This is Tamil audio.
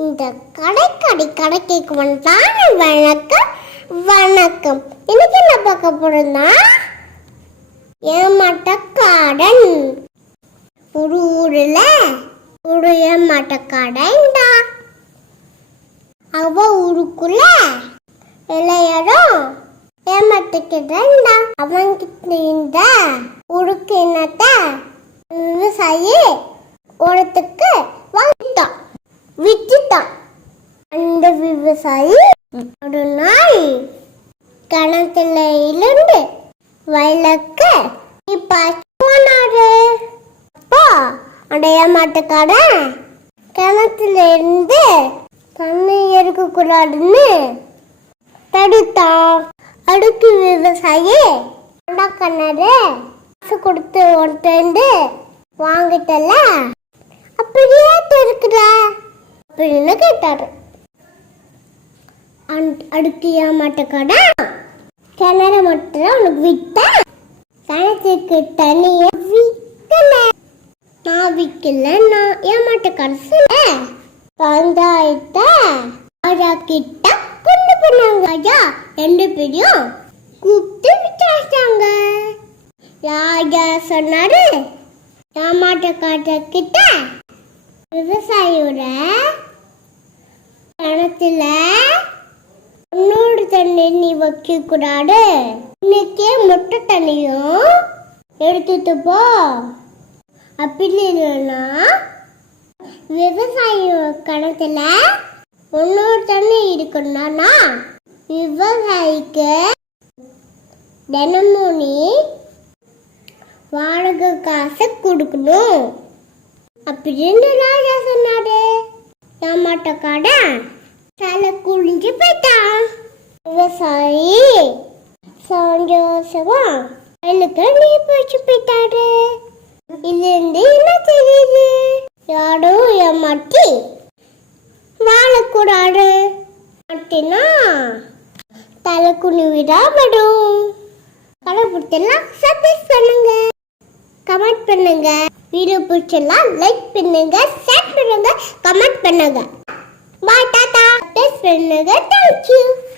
இந்த கடைக்கடி கடைக்கு வந்தான வணக்கம் வணக்கம். இன்னைக்கு என்ன பார்க்க போறோம்னா? ஏமாட்டக்காரன். ஒரு ஊர்ல ஒரு ஏமாட்டக்காரன்டா அவ ஊருக்குள்ள இளையரும் ஏமாத்துக்கிறா அவன்கிட்ட இருந்த உருக்கு என்னத்தை விவசாயி ஒருத்துக்கு வாங்க விவசாயி. ஒரு நாள் கிணத்துல இருந்து வயலுக்கு இப்ப போனாரு. அப்போ அடைய ஏமாட்டுக்காரன் கிணத்துல இருந்து தண்ணி எடுக்கக்கூடாதுன்னு தடுத்தான். அடுக்கு விவசாயி அந்த காசு கொடுத்து ஒருத்தந்து வாங்கிட்டல. அப்படியே இருக்கிற அப்படின்னு கேட்டாரு. அடுத்து அடுக்கு ஏமாட்டக்கடா கிணற மட்டும் உனக்கு விட்டேன் கிணத்துக்கு தனிய விக்கல. நான் விக்கல நான் ஏமாட்டக்கடை சொல்ல. பஞ்சாயத்தை ராஜா கிட்ட கொண்டு போனாங்க. ராஜா ரெண்டு பேரையும் கூப்பிட்டு விசாரிச்சாங்க. ராஜா சொன்னாரு ஏமாட்டக்காட்ட கிட்ட விவசாயியோட கணத்துல உன்னோட தண்ணி நீ வைக்க கூடாது இன்னைக்கே முட்டை தண்ணியும் எடுத்துட்டு போ. அப்படி இல்லைன்னா விவசாய கணத்துல உன்னோட தண்ணி இருக்கணும்னா விவசாயிக்கு தினமும் நீ வாடகை காசு கொடுக்கணும். அப்படின்னு ராஜா சொன்னாரு? ஏமாட்டக்காட தலை குளிஞ்சு போயிட்டான் விவசாயி சந்தோஷமா வயலுக்கு நீ போச்சு போயிட்டாரு இது இருந்து என்ன தெரியுது யாரும் ஏமாட்டி வாழக்கூடாது அப்படின்னா தலை குனி விடாமடும் கடைப்பிடிச்செல்லாம் சர்ப்ரைஸ் பண்ணுங்க. கமெண்ட் பண்ணுங்க. வீடியோ பிடிச்செல்லாம் லைக் பண்ணுங்க ஷேர் பண்ணுங்க கமெண்ட் பண்ணுங்க. Bye tata friend. Thank you.